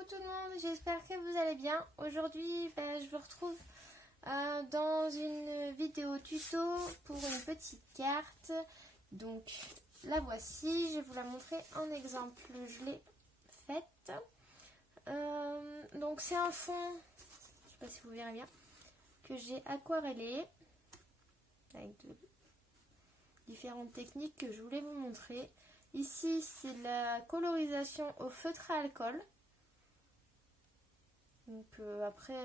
Coucou tout le monde, j'espère que vous allez bien. Aujourd'hui, je vous retrouve dans une vidéo tuto pour une petite carte. Donc, la voici, je vais vous la montrer en exemple. Je l'ai faite. Donc, c'est un fond, je ne sais pas si vous verrez bien, que j'ai aquarellé avec différentes techniques que je voulais vous montrer. Ici, c'est la colorisation au feutre à alcool. Donc après,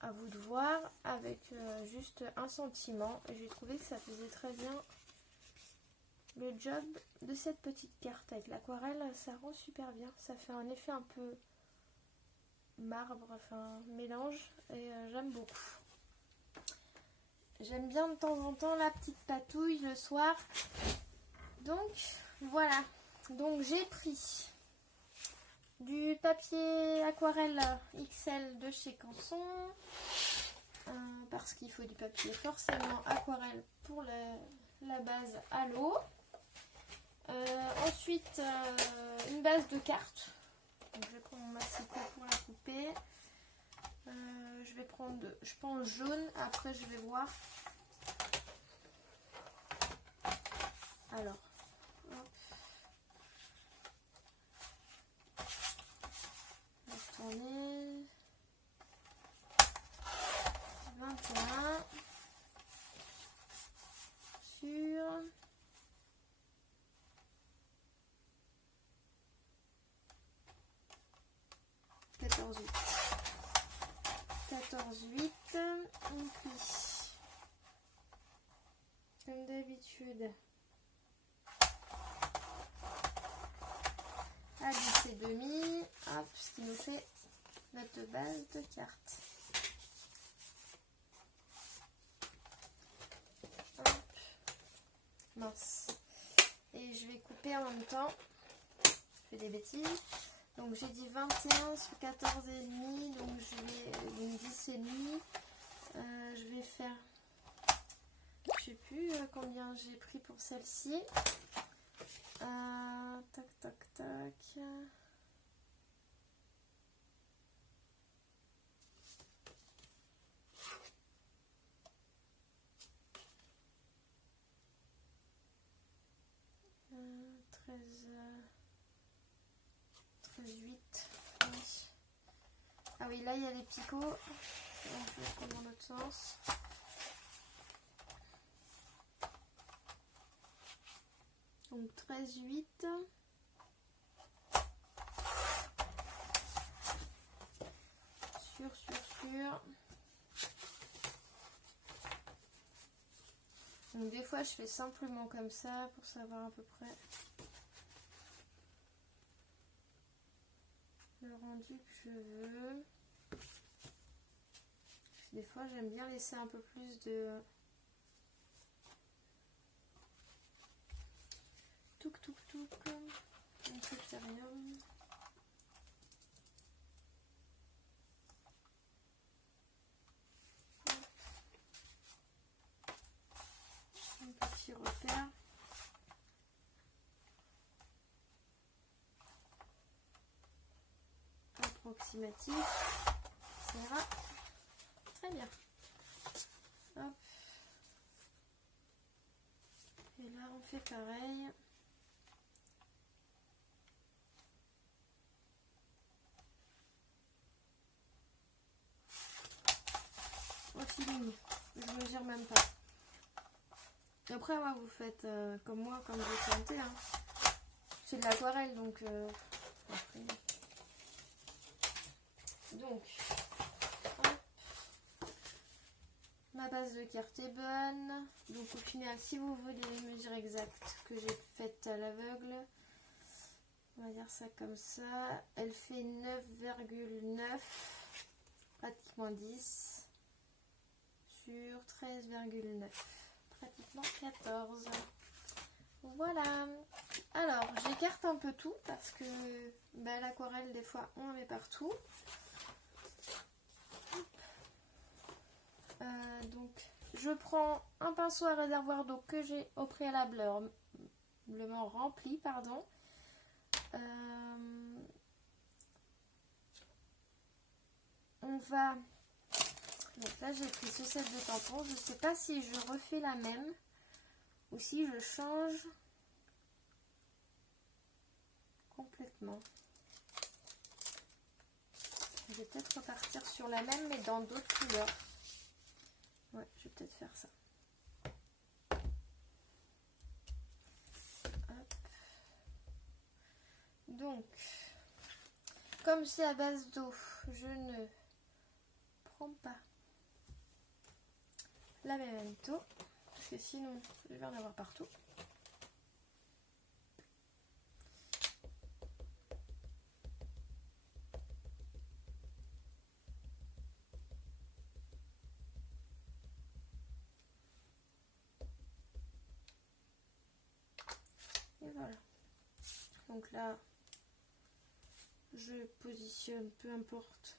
à vous de voir avec juste un sentiment. Et j'ai trouvé que ça faisait très bien le job de cette petite carte. Avec l'aquarelle, ça rend super bien. Ça fait un effet un peu marbre, enfin mélange. Et j'aime beaucoup. J'aime bien de temps en temps la petite patouille le soir. Donc voilà. Donc j'ai pris du papier aquarelle XL de chez Canson. Parce qu'il faut du papier forcément aquarelle pour la base à l'eau. Ensuite une base de cartes. Donc, je vais prendre mon massicot pour la couper. Je vais prendre, je pense jaune, après je vais voir. Alors, hop. On va tourner. 21 sur 14,8. 14,8. On plie comme d'habitude à glisser demi. Hop, ce qui nous fait notre base de carte. Hop. Mince. Et je vais couper en même temps. Je fais des bêtises. Donc j'ai dit 21 sur 14,5. Donc je vais 10,5. Je vais faire, je sais plus combien j'ai pris pour celle-ci. Tac tac tac. Euh, 13,8. Oui. Ah oui, là il y a les picots. Donc, je vais prendre dans l'autre sens. Donc 13,8. Sur. Donc des fois je fais simplement comme ça pour savoir à peu près le rendu que je veux. Des fois j'aime bien laisser un peu plus de touk un critérium. Un petit repère. Approximatif. Ça ira très bien. Hop. Et là on fait pareil. Au feeling. Je mesure même pas. Après ouais, vous faites comme moi, comme j'ai tenté. Hein. C'est de l'aquarelle donc après. Donc hop. Ma base de carte est bonne. Donc au final, si vous voulez les mesures exactes que j'ai faites à l'aveugle, on va dire ça comme ça, elle fait 9,9, pratiquement 10 sur 13,9, pratiquement 14. Voilà. Alors j'écarte un peu tout parce que l'aquarelle des fois on en met partout. Donc je prends un pinceau à réservoir d'eau que j'ai au préalable rempli, pardon. va... Donc là, j'ai pris ce set de tampons. Je ne sais pas si je refais la même ou si je change complètement. Je vais peut-être repartir sur la même, mais dans d'autres couleurs. Ouais, je vais peut-être faire ça. Hop. Donc, comme c'est à base d'eau, je ne prends pas la Memento, parce que sinon, je vais en avoir partout. Et voilà. Donc là, je positionne, peu importe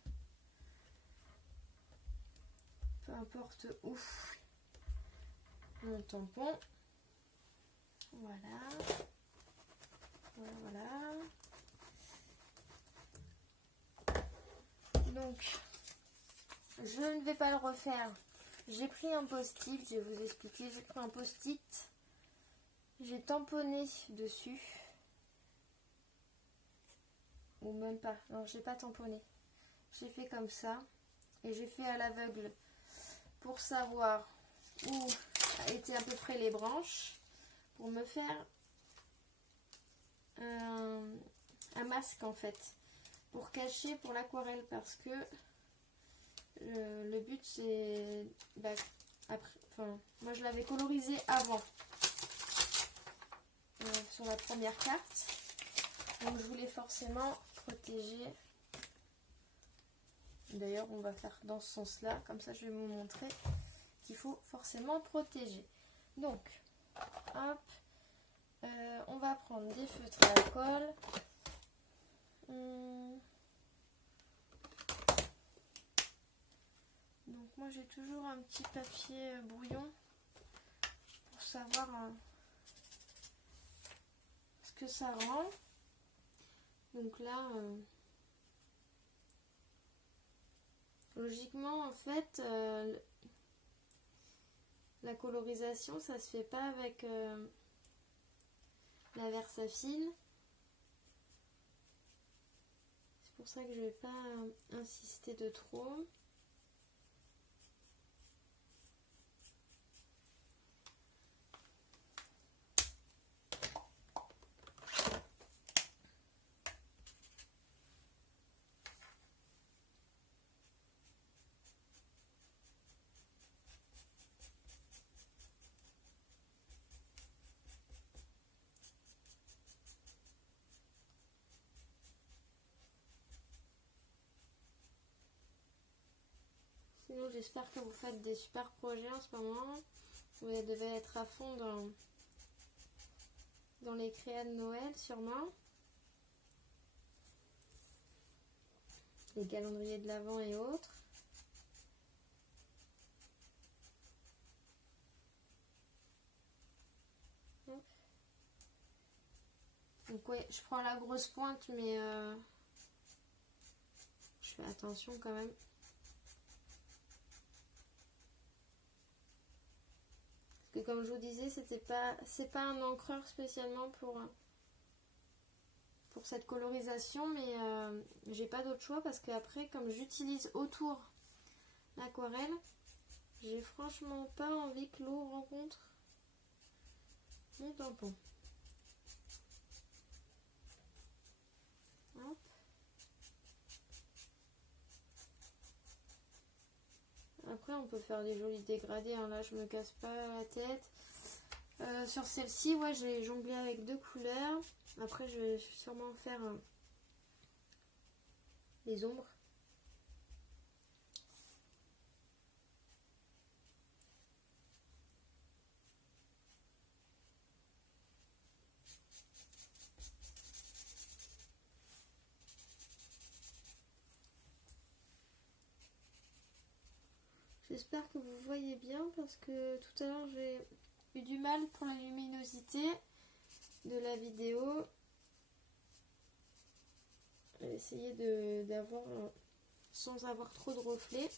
où, mon tampon. Voilà. Voilà. Donc, je ne vais pas le refaire. J'ai pris un post-it, je vais vous expliquer. J'ai pris un post-it. J'ai tamponné dessus. Ou même pas. Non, j'ai pas tamponné. J'ai fait comme ça. Et j'ai fait à l'aveugle pour savoir où étaient à peu près les branches. Pour me faire un masque en fait. Pour cacher pour l'aquarelle. Parce que le but c'est... Bah, après, enfin, moi je l'avais colorisé avant. Sur la première carte. Donc je voulais forcément protéger. D'ailleurs on va faire dans ce sens là, comme ça je vais vous montrer qu'il faut forcément protéger. Donc hop, on va prendre des feutres à alcool. Donc moi j'ai toujours un petit papier brouillon pour savoir ce que ça rend. Donc là logiquement en fait la colorisation ça se fait pas avec la Versafine. C'est pour ça que je vais pas insister de trop. Sinon, j'espère que vous faites des super projets en ce moment. Vous devez être à fond dans les créas de Noël, sûrement. Les calendriers de l'Avent et autres. Donc ouais, je prends la grosse pointe, mais je fais attention quand même. Parce que comme je vous disais, c'est pas un encreur spécialement pour cette colorisation, mais j'ai pas d'autre choix parce qu'après, comme j'utilise autour l'aquarelle, j'ai franchement pas envie que l'eau rencontre mon tampon. Hop. Après on peut faire des jolis dégradés, hein. Là je me casse pas la tête. Sur celle-ci, ouais, j'ai jonglé avec deux couleurs. Après je vais sûrement faire les ombres. J'espère que vous voyez bien parce que tout à l'heure j'ai eu du mal pour la luminosité de la vidéo. Je vais essayer d'avoir sans avoir trop de reflets.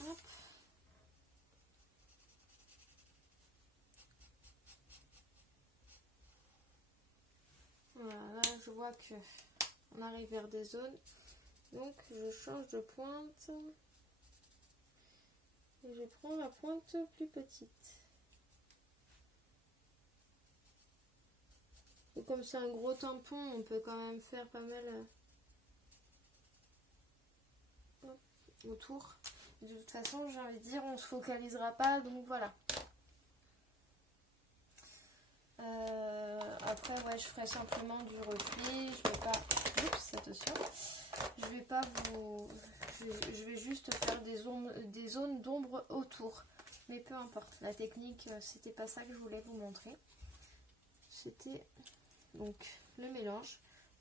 Hop. Voilà, là je vois que on arrive vers des zones, donc je change de pointe et je prends la pointe plus petite. Et comme c'est un gros tampon, on peut quand même faire pas mal autour. De toute façon, j'ai envie de dire, on se focalisera pas, donc voilà. Après, ouais, je ferai simplement du reflet. Je vais pas. Oups, attention. Je vais pas vous. Je vais juste faire des zones d'ombre autour. Mais peu importe. La technique, c'était pas ça que je voulais vous montrer. C'était donc le mélange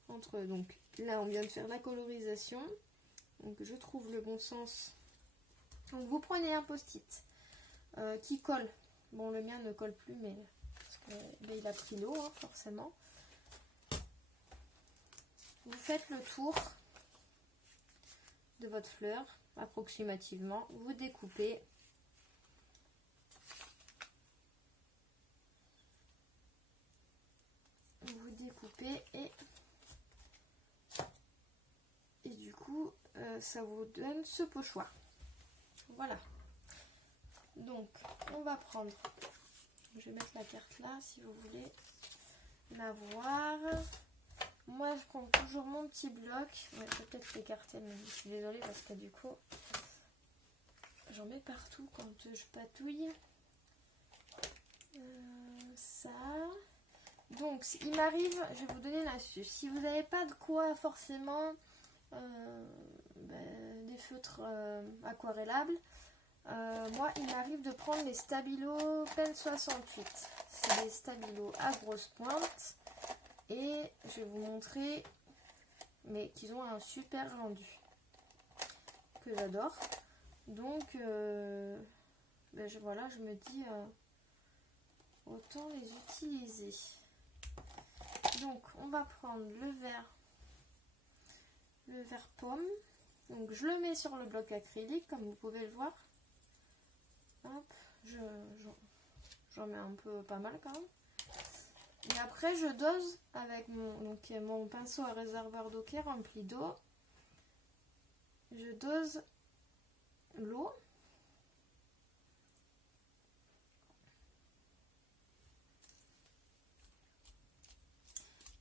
entre. Donc là, on vient de faire la colorisation. Donc je trouve le bon sens. Donc vous prenez un post-it qui colle. Bon, le mien ne colle plus, mais. Il a pris l'eau, hein, forcément. Vous faites le tour de votre fleur, approximativement. Vous découpez. Vous découpez et du coup, ça vous donne ce pochoir. Voilà. Donc, on va prendre... Je vais mettre la carte là si vous voulez la voir. Moi je prends toujours mon petit bloc. Ouais, je vais peut-être l'écarter, mais je suis désolée parce que du coup j'en mets partout quand je patouille. Ça. Donc il m'arrive, je vais vous donner l'astuce. Si vous n'avez pas de quoi forcément des feutres aquarellables. Moi, il m'arrive de prendre les Stabilo Pen 68. C'est des Stabilo à grosse pointe. Et je vais vous montrer, mais qu'ils ont un super rendu. Que j'adore. Donc, voilà, je me dis, autant les utiliser. Donc, on va prendre le vert pomme. Donc, je le mets sur le bloc acrylique, comme vous pouvez le voir. Hop, j'en mets un peu pas mal quand même. Et après je dose avec mon pinceau à réservoir d'eau qui est rempli d'eau. Je dose l'eau.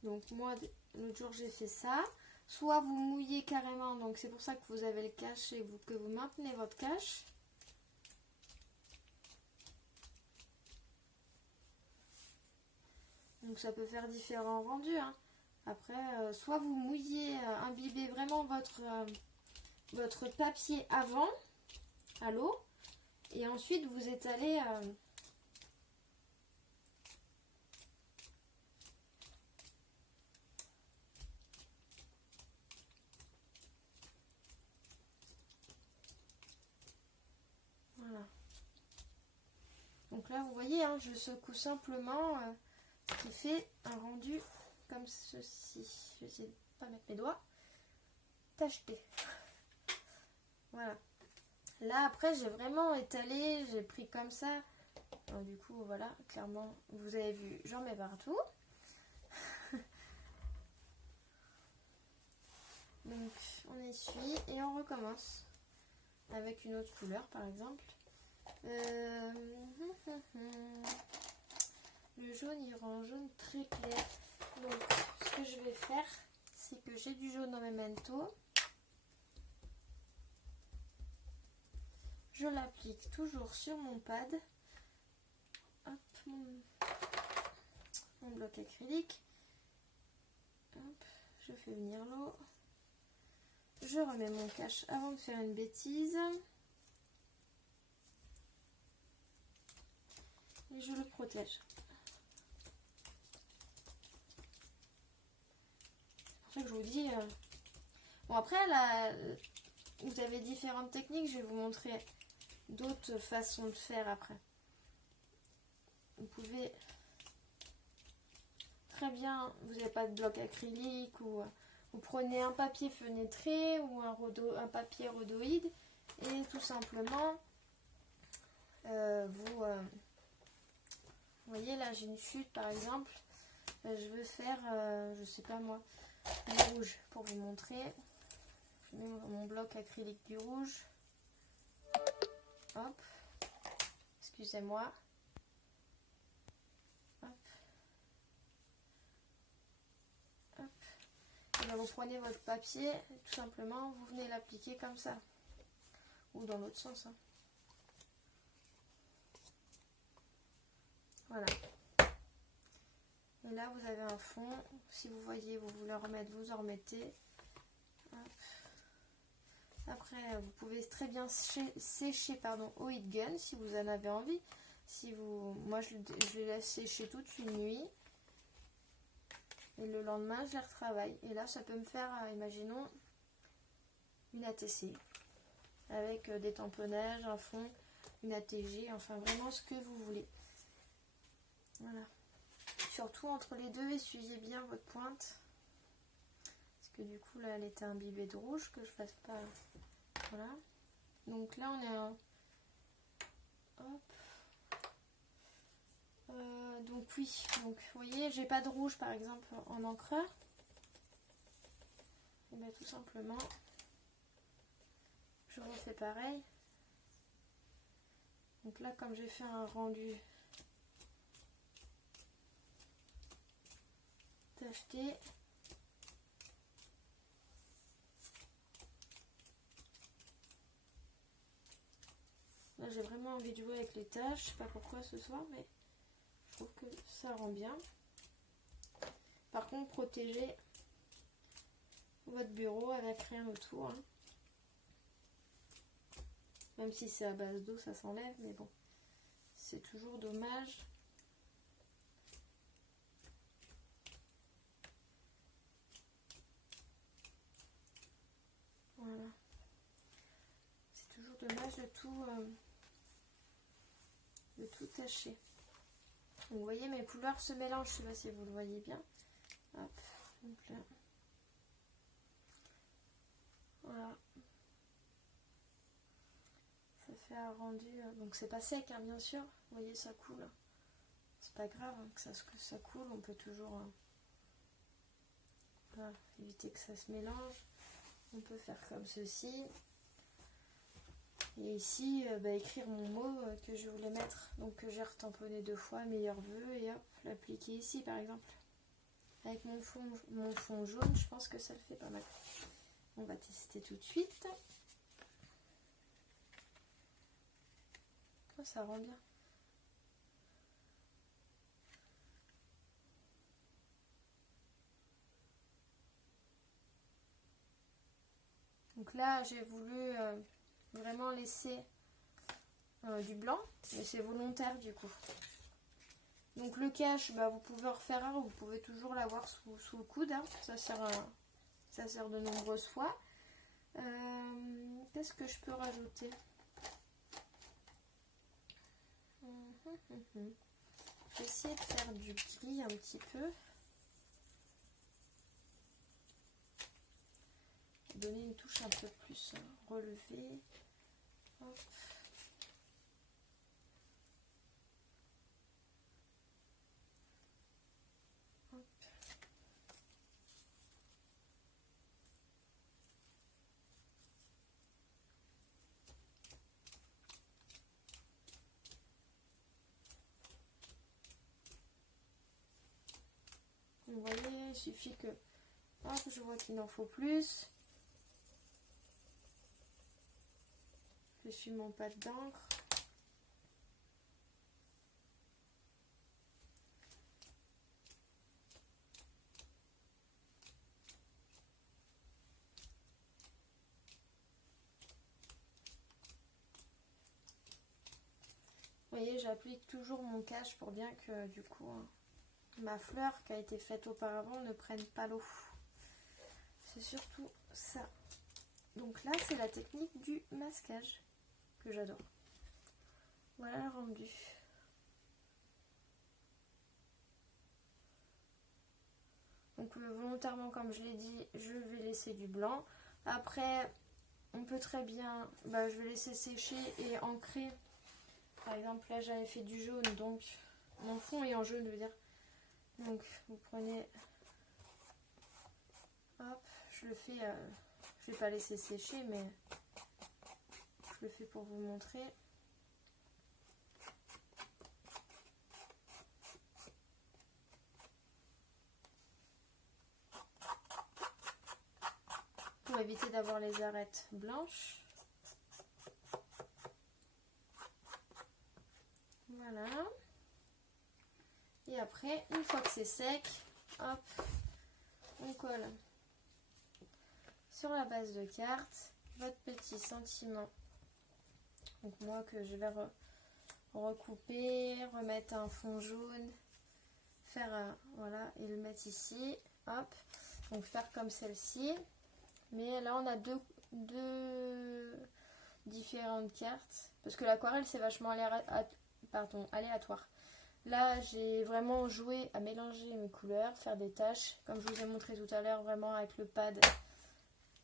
Donc moi l'autre jour j'ai fait ça. Soit vous mouillez carrément, donc c'est pour ça que vous avez le cache et que vous maintenez votre cache. Donc ça peut faire différents rendus. Hein. Après, soit vous mouillez, imbibez vraiment votre papier avant à l'eau. Et ensuite vous étalez... Voilà. Donc là vous voyez, hein, je secoue simplement... ce qui fait un rendu comme ceci. Je vais essayer de ne pas mettre mes doigts. Tacheté. Voilà. Là après j'ai vraiment étalé, j'ai pris comme ça. Donc, du coup voilà, clairement vous avez vu, j'en mets partout. Donc on essuie et on recommence avec une autre couleur par exemple. Le jaune il rend jaune très clair. Donc ce que je vais faire, c'est que j'ai du jaune au memento. Je l'applique toujours sur mon pad. Hop, mon bloc acrylique. Hop, je fais venir l'eau. Je remets mon cache avant de faire une bêtise. Et je le protège. C'est pour ça que je vous dis... Bon après, là, vous avez différentes techniques. Je vais vous montrer d'autres façons de faire après. vous pouvez très bien, vous n'avez pas de bloc acrylique ou vous prenez un papier fenêtré ou un papier rhodoïde et tout simplement vous voyez là j'ai une chute par exemple, je veux faire je sais pas moi du rouge pour vous montrer. Je mets mon bloc acrylique du rouge, hop, excusez-moi, hop, hop. Et là, vous prenez votre papier, tout simplement, vous venez l'appliquer comme ça, ou dans l'autre sens. Hein. Voilà. Et là, vous avez un fond. Si vous voyez, vous voulez en remettre, vous en remettez. Hop. Après, vous pouvez très bien sécher au heat gun si vous en avez envie. Moi, je les laisse sécher toute une nuit. Et le lendemain, je les retravaille. Et là, ça peut me faire, imaginons, une ATC. Avec des tamponnages, un fond, une ATG, enfin vraiment ce que vous voulez. Voilà. Surtout entre les deux, essuyez bien votre pointe. Parce que du coup, là, elle était imbibée de rouge, que je fasse pas... Voilà. Donc là, on est un... Hop. Donc oui, donc vous voyez, j'ai pas de rouge par exemple en encreur. Et bien tout simplement, je refais pareil. Donc là, comme j'ai fait un rendu tacheté, là j'ai vraiment envie de jouer avec les taches, je sais pas pourquoi ce soir, mais je trouve que ça rend bien. Par contre, protégez votre bureau avec rien autour. Hein. Même si c'est à base d'eau, ça s'enlève, mais bon, c'est toujours dommage. Voilà. C'est toujours dommage de tout tâcher. Vous voyez, mes couleurs se mélangent, je ne sais pas si vous le voyez bien. Hop, donc là. Voilà. Ça fait un rendu, donc c'est pas sec, hein, bien sûr. Vous voyez, ça coule. C'est pas grave hein, que ça coule, on peut toujours voilà, éviter que ça se mélange. On peut faire comme ceci. Et ici, écrire mon mot que je voulais mettre, donc que j'ai retamponné 2 fois, meilleurs vœux, et hop, l'appliquer ici par exemple. Avec mon fond jaune, je pense que ça le fait pas mal. On va tester tout de suite. Oh, ça rend bien. Donc là, j'ai voulu vraiment laisser du blanc, mais c'est volontaire du coup. Donc le cache, vous pouvez en refaire un, vous pouvez toujours l'avoir sous le coude, hein. Ça sert de nombreuses fois. Qu'est-ce que je peux rajouter? Je vais essayer de faire du gris un petit peu. Donner une touche un peu plus relevée. Hop. Hop. Vous voyez, il suffit que hop, je vois qu'il en faut plus. Je suis mon pâte d'encre. Vous voyez, j'applique toujours mon cache pour bien que du coup ma fleur qui a été faite auparavant ne prenne pas l'eau. C'est surtout ça. Donc là, c'est la technique du masquage que j'adore. Voilà le rendu. Donc volontairement, comme je l'ai dit, je vais laisser du blanc. Après, on peut très bien, je vais laisser sécher et ancrer. Par exemple, là j'avais fait du jaune, donc mon fond est en jaune, je veux dire. Donc vous prenez, hop, je le fais, je vais pas laisser sécher, mais je le fais pour vous montrer. Pour éviter d'avoir les arêtes blanches. Voilà. Et après, une fois que c'est sec, hop, on colle sur la base de carte votre petit sentiment. Donc moi que je vais recouper, remettre un fond jaune, faire un, voilà, et le mettre ici, hop. Donc faire comme celle-ci. Mais là on a deux différentes cartes. Parce que l'aquarelle c'est vachement aléatoire. Là j'ai vraiment joué à mélanger mes couleurs, faire des taches. Comme je vous ai montré tout à l'heure, vraiment avec le pad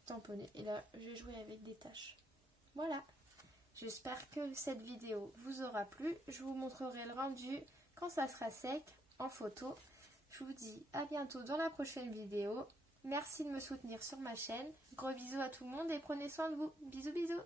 tamponné. Et là j'ai joué avec des taches. Voilà. J'espère que cette vidéo vous aura plu. Je vous montrerai le rendu quand ça sera sec en photo. Je vous dis à bientôt dans la prochaine vidéo. Merci de me soutenir sur ma chaîne. Gros bisous à tout le monde et prenez soin de vous. Bisous bisous.